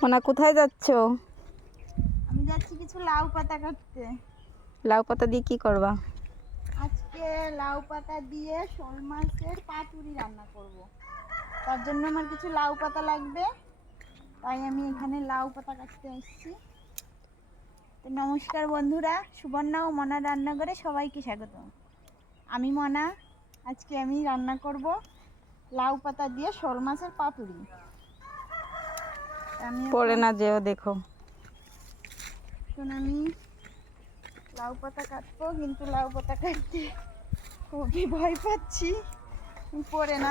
মোনা কোথায় যাচ্ছ? আমি যাচ্ছি কিছু লাউ পাতা কাটতে। লাউ পাতা দিয়ে কি করবা? আজকে লাউ পাতা দিয়ে শোল মাছের পাতুরি রান্না করব। তার জন্য আমার কিছু লাউ পাতা লাগবে। তাই আমি এখানে লাউ পাতা কাটতে এসেছি। তো নমস্কার বন্ধুরা সুবর্ণা ও মনা রান্নাঘরে সবাইকে স্বাগত আমি মনা আজকে আমি রান্না করব লাউ পাতা দিয়ে শোল মাছের পাতুরি। পড়ে না যেও দেখো। আমি লাউ পাতা কাটবো কিন্তু লাউ পাতা কাটতে খুবই ভয় পাচ্ছি। পড়ে না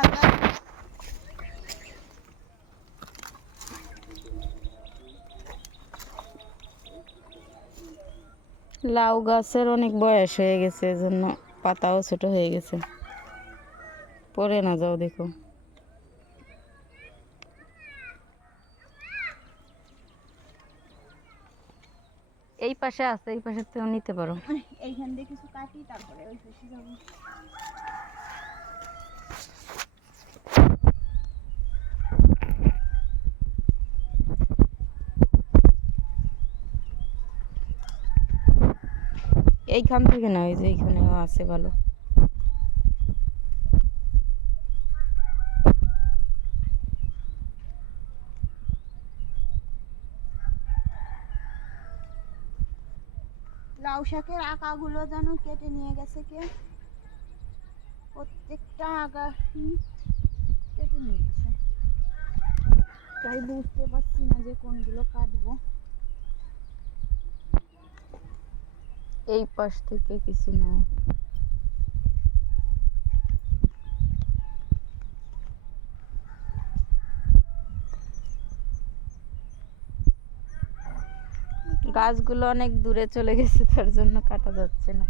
লাউ গাছের অনেক বয়স হয়ে গেছে এজন্য পাতাও ছোট হয়ে গেছে। পড়ে না যাও দেখো। এই পাশে আছে এই পাশে তো নিতে পারো। এইখান দিয়ে কিছু কাটি তারপরে ওই পাশে যাব। এইখান থেকে না ওই যে এইখানেও আছে ভালো। লাউ শাকের আঁকাগুলো যেন কেটে নিয়ে গেছে কে? প্রত্যেকটা আঁকা কেটে নিয়ে গেছে। তাই বুঝতে পারছি না যে কোনগুলো কাটবো। এই পাশ থেকে কিছু না। গাছগুলো অনেক দূরে চলে গেছে তার জন্য কাটা যাচ্ছে না।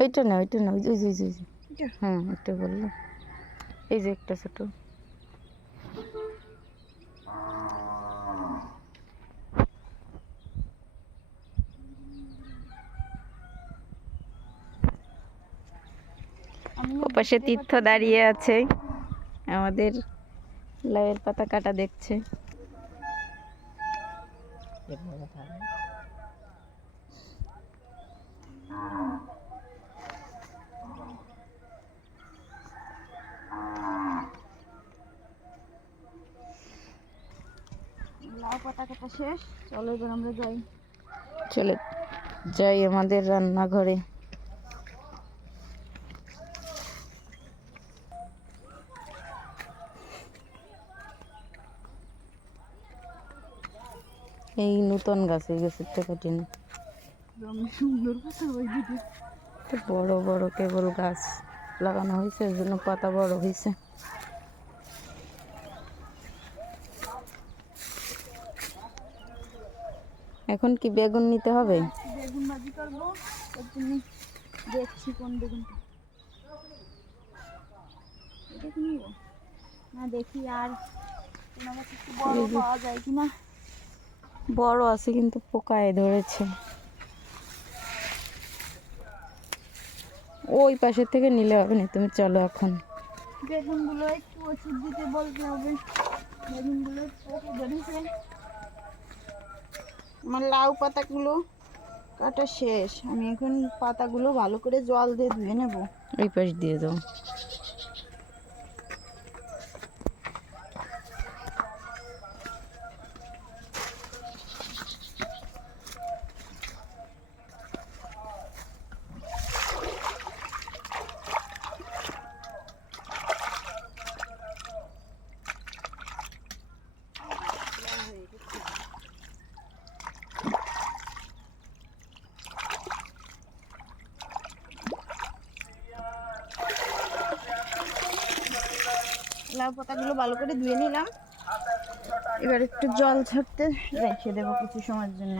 ওইটা না ওইটা না ওই যে? হ্যাঁ ওইটা বলল। এই যে একটা ছোট। ওপাশে তীর্থ দাঁড়িয়ে আছে। আমাদের লাউয়ের পাতা কাটা দেখছে। লাউ পাতা কাটা শেষ। চলো এবার আমরা যাই। চলে যাই আমাদের রান্নাঘরে। এই নতুন গাছ দিদি তো বড় বড় কেবল গাছ লাগানো হয়েছে এর জন্য পাতা বড় হয়েছে। এখন কি বেগুন নিতে হবে? বেগুন ভাজি করব দেখছি কোন বেগুনটা? না দেখি আর কোনো গাছ একটু বড় পাওয়া যায় কিনা। বড় আছে কিন্তু পোকায় ধরেছে। ওই পাশের থেকে নিলে হবে না তুমি চলো এখন। বেগুনগুলো একটু ওষুধ দিতে বলতে হবে। বেগুনগুলো ধরেছে আমার লাউ পাতাগুলো কাটা শেষ। আমি এখন পাতাগুলো ভালো করে জল দিয়ে ধুয়ে নেব। এই পাশ দিয়ে যাও পাতাগুলো ভালো করে ধুয়ে নিলাম। এবার একটু জল ছাড়তে রেখে দেবো কিছু সময়ের জন্য।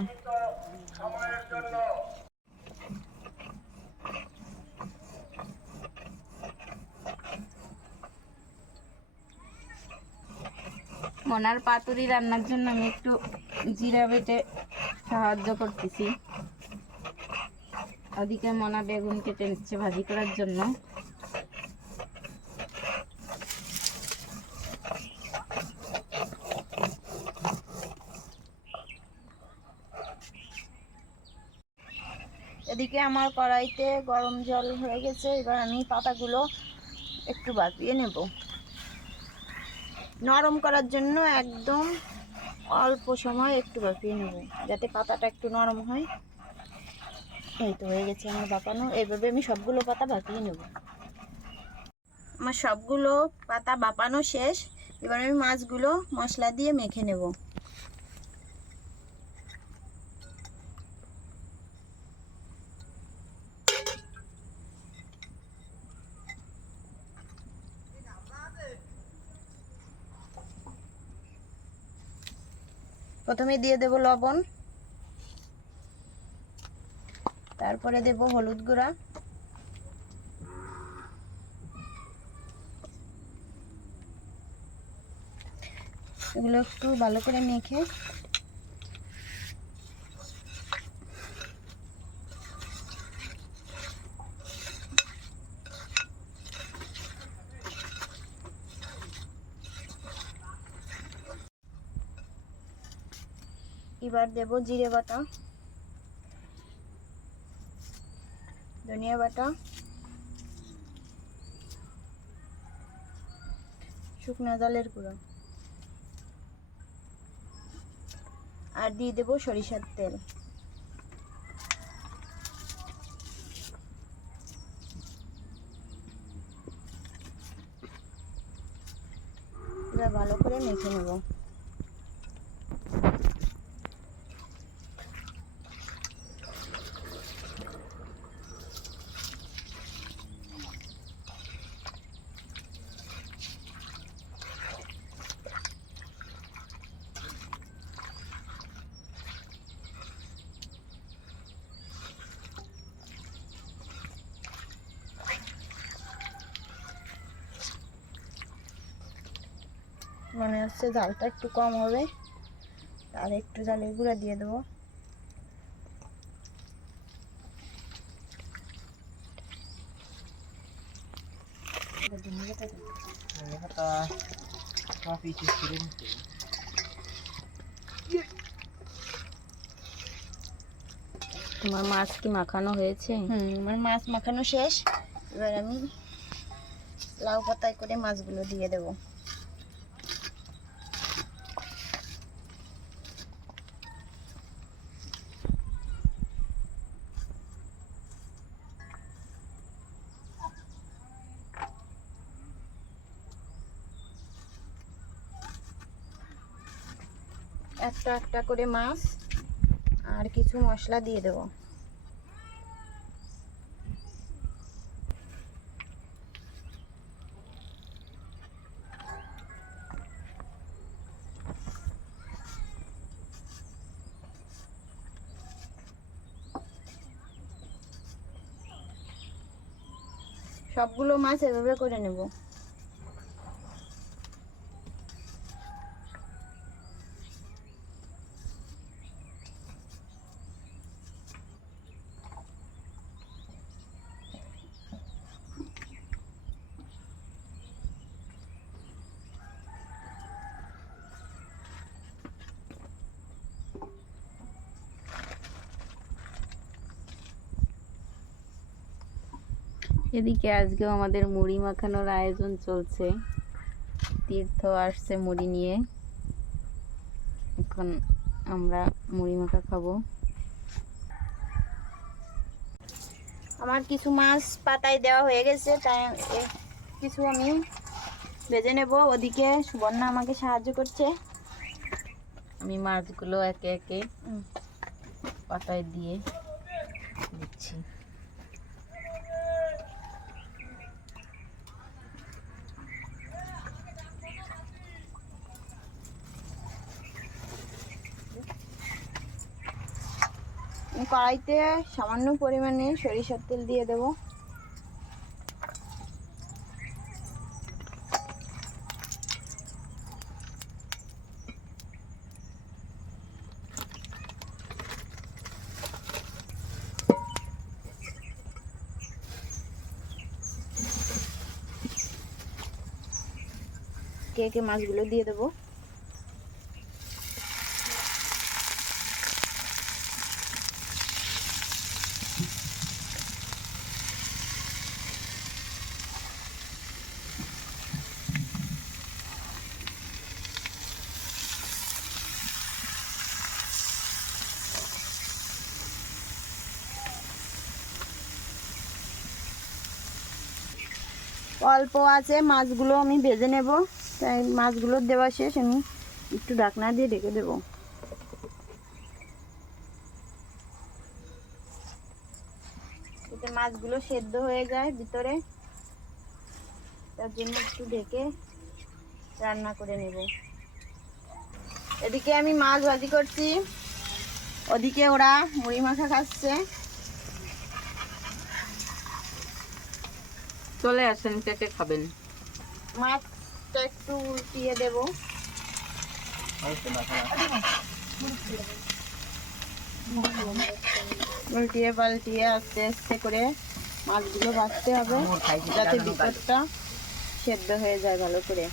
মনে ওনার পাতুরি রান্নার জন্য আমি একটু জিরা বেটে সাহায্য করতেছি। ওদিকে মনা বেগুন কেটে নিচ্ছে ভাজি করার জন্য। এদিকে আমার কড়াইতে গরম জল হয়ে গেছে, এবার আমি পাতাগুলো একটু বাপিয়ে নেব। নরম করার জন্য একদম অল্প সময় একটু বাপিয়ে নেব, যাতে পাতাটা একটু নরম হয়। এই তো হয়ে গেছে আমার বাপানো এইভাবে আমি সবগুলো পাতা বাপিয়ে নেব। আমার সবগুলো পাতা বাপানো শেষ, এবার আমি মাছগুলো মশলা দিয়ে মেখে নেব। প্রথমে দিয়ে দেব লবণ। তারপরে দেব হলুদ গুঁড়া। এগুলো একটু ভালো করে মেখে এবার দেব জিরে বাটা। ধনিয়া বাটা। শুকনো জলের গুঁড়ো। আর দিয়ে দেব সরিষার তেল। ভালো করে মেখে নেব। মনে হচ্ছে জালটা একটু কম হবে। আর একটু জালের গুঁড়া দিয়ে দেবো। তোমার মাছ কি মাখানো হয়েছে? হুম আমার মাছ মাখানো শেষ। এবার আমি লাউ পাতায় করে মাছগুলো দিয়ে দেবো। একটা করে মাছ আর কিছু মশলা দিয়ে দেবো। সবগুলো মাছ এভাবে করে নেব। এদিকে আজকেও আমাদের মুড়ি মাখানোর আয়োজন চলছে। তীর্থ আসছে মুড়ি নিয়ে। এখন আমরা মুড়ি মাখা খাব। আমার কিছু মাছ পাতায় দেওয়া হয়ে গেছে তাই কিছু আমি ভেজে নেব। ওদিকে সুবর্ণা আমাকে সাহায্য করছে। আমি মাছগুলো একে একে পাতায় দিয়ে দিচ্ছি। কড়াইতে সামান্য পরিমাণে সরিষার তেল দিয়ে দেব। কে কে মাছগুলো দিয়ে দেবো? অল্প আছে, মাছগুলো আমি ভেজে নেব। তাই মাছগুলো দেওয়া শেষ, আমি একটু ঢাকনা দিয়ে ঢেকে দেবো। এতে মাছগুলো সেদ্ধ হয়ে যায় ভিতরে। তার জন্য একটু ঢেকে রান্না করে নেব। এদিকে আমি মাছ ভাজি করছি। ওদিকে ওরা মুড়ি মাখা খাচ্ছে। চলে আসেন, কে কে খাবেন? মাছটা একটু উল্টিয়ে দেব। উল্টিয়ে পাল্টিয়ে আস্তে আস্তে করে মাছগুলো ভাজতে হবে, যাতে ভিতরটা সেদ্ধ হয়ে যায় ভালো করে।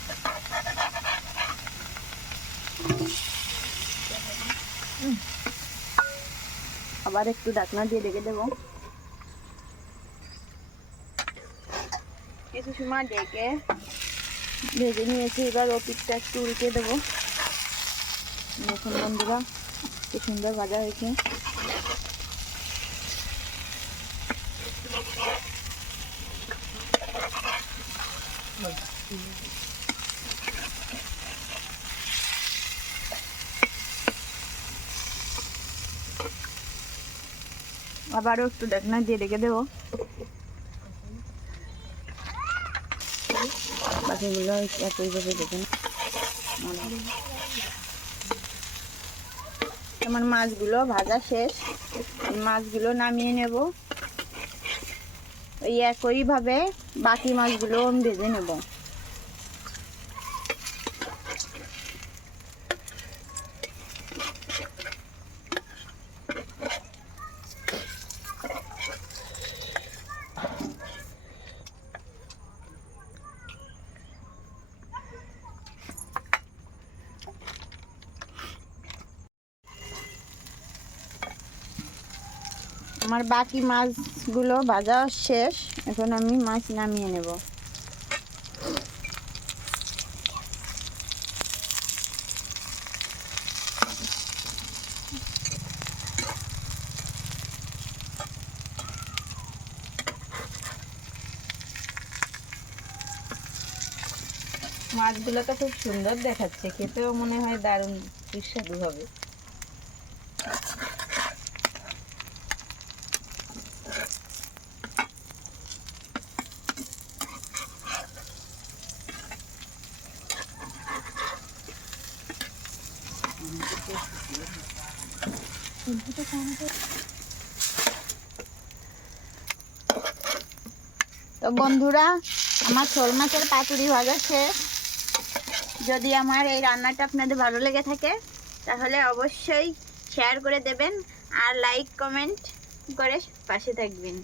আবার একটু ঢাকনা দিয়ে রেখে দেবো। কিছু সময় ডেকে ভেজে নিয়েছি, এবার ও পিঠটা একটু উল্টে দেবো। দেখুন বন্ধুরা, কি সুন্দর ভাজা হয়েছে। আবারও একটু ঢাকনা দিয়ে রেখে দেবো। বাকিগুলো একইভাবে দেখুন। আমার মাছগুলো ভাজা শেষ। মাছগুলো নামিয়ে নেব। ওই একইভাবে বাকি মাছগুলো ভেজে নেব। আমার বাকি মাছগুলো ভাজা শেষ। এখন আমি মাছ নামিয়ে নেব। মাছগুলো তো খুব সুন্দর দেখাচ্ছে। খেতেও মনে হয় দারুণ, সুস্বাদু হবে তো বন্ধুরা, আমার শোল মাছের পাতুরি ভাজা শেষ যদি আমার এই রান্নাটা আপনাদের ভালো লেগে থাকে, তাহলে অবশ্যই শেয়ার করে দেবেন আর লাইক কমেন্ট করে পাশে থাকবেন।